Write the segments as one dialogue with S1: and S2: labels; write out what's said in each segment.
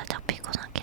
S1: 살짝 피곤하게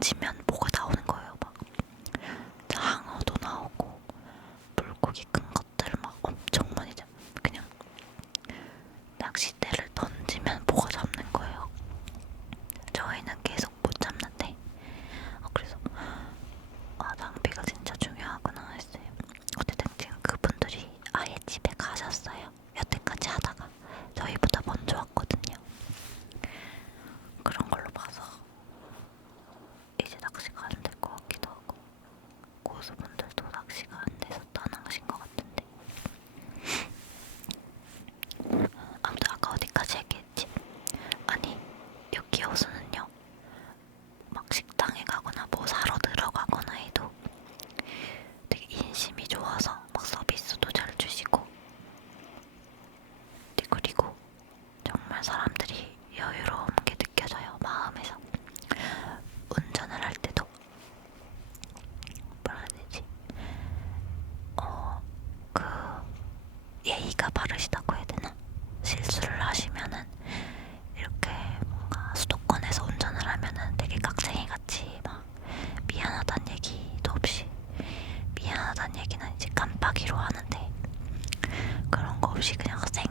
S1: 지면 얘기는 이제 깜빡이로 하는데 그런 거 없이 그냥 생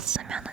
S1: 왔으면은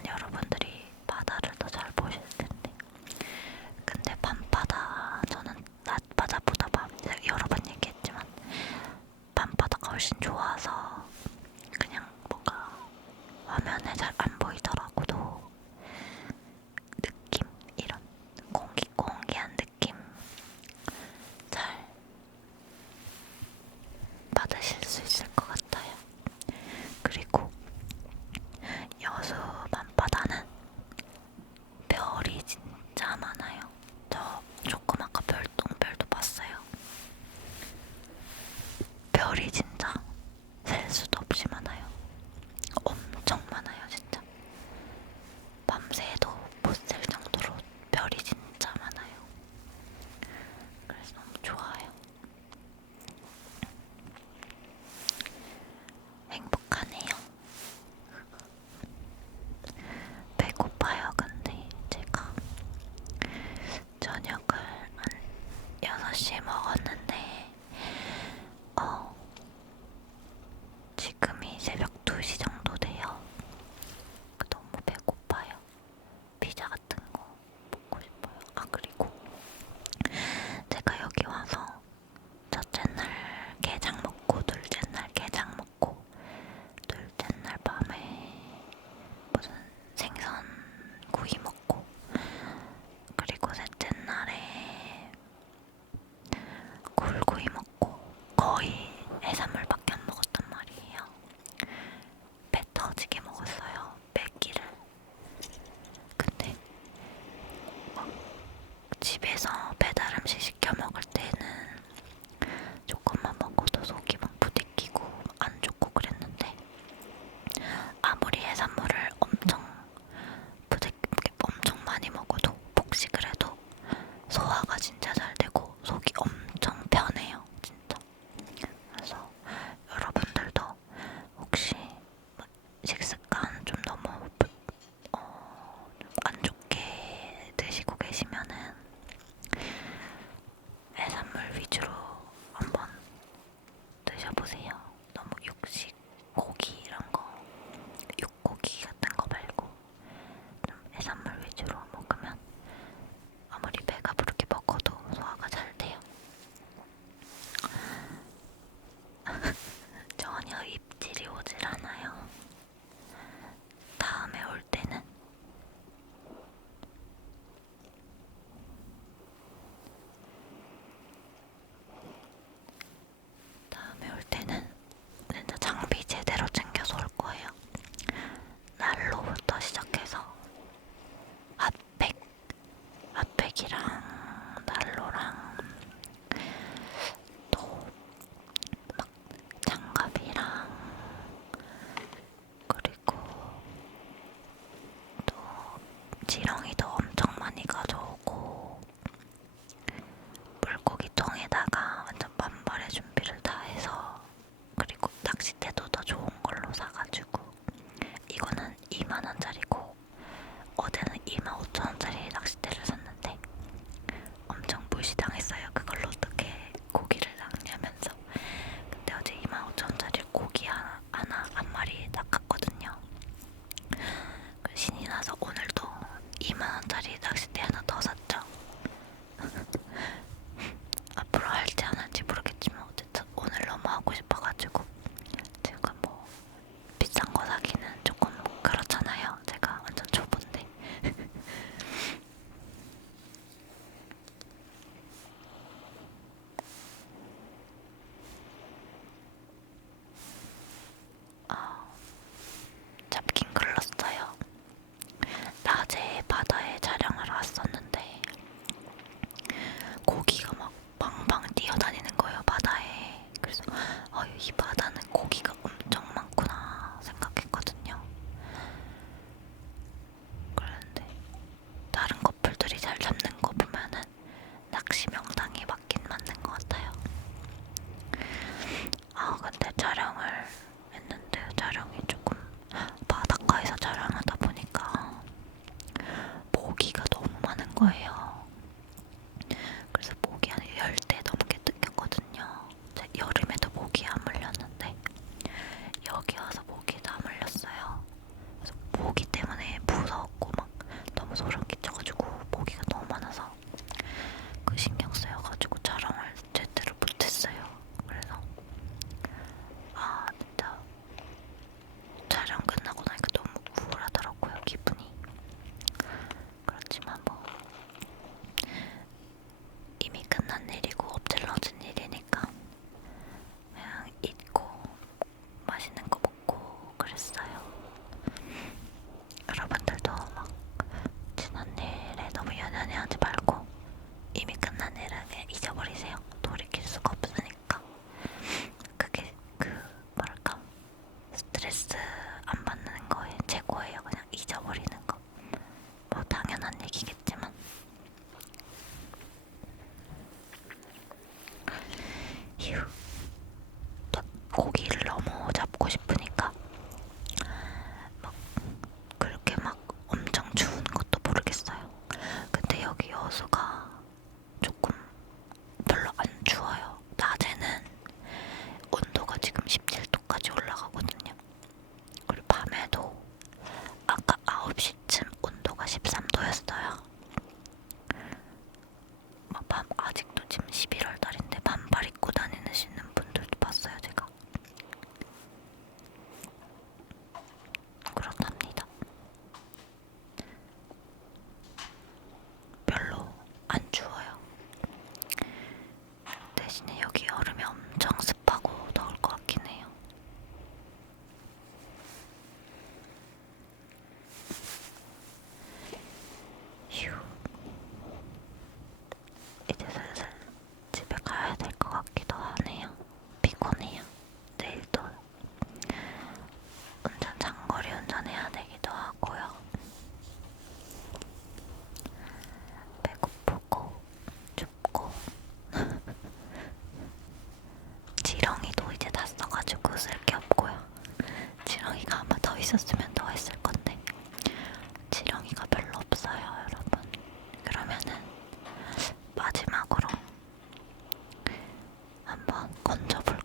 S1: 건져볼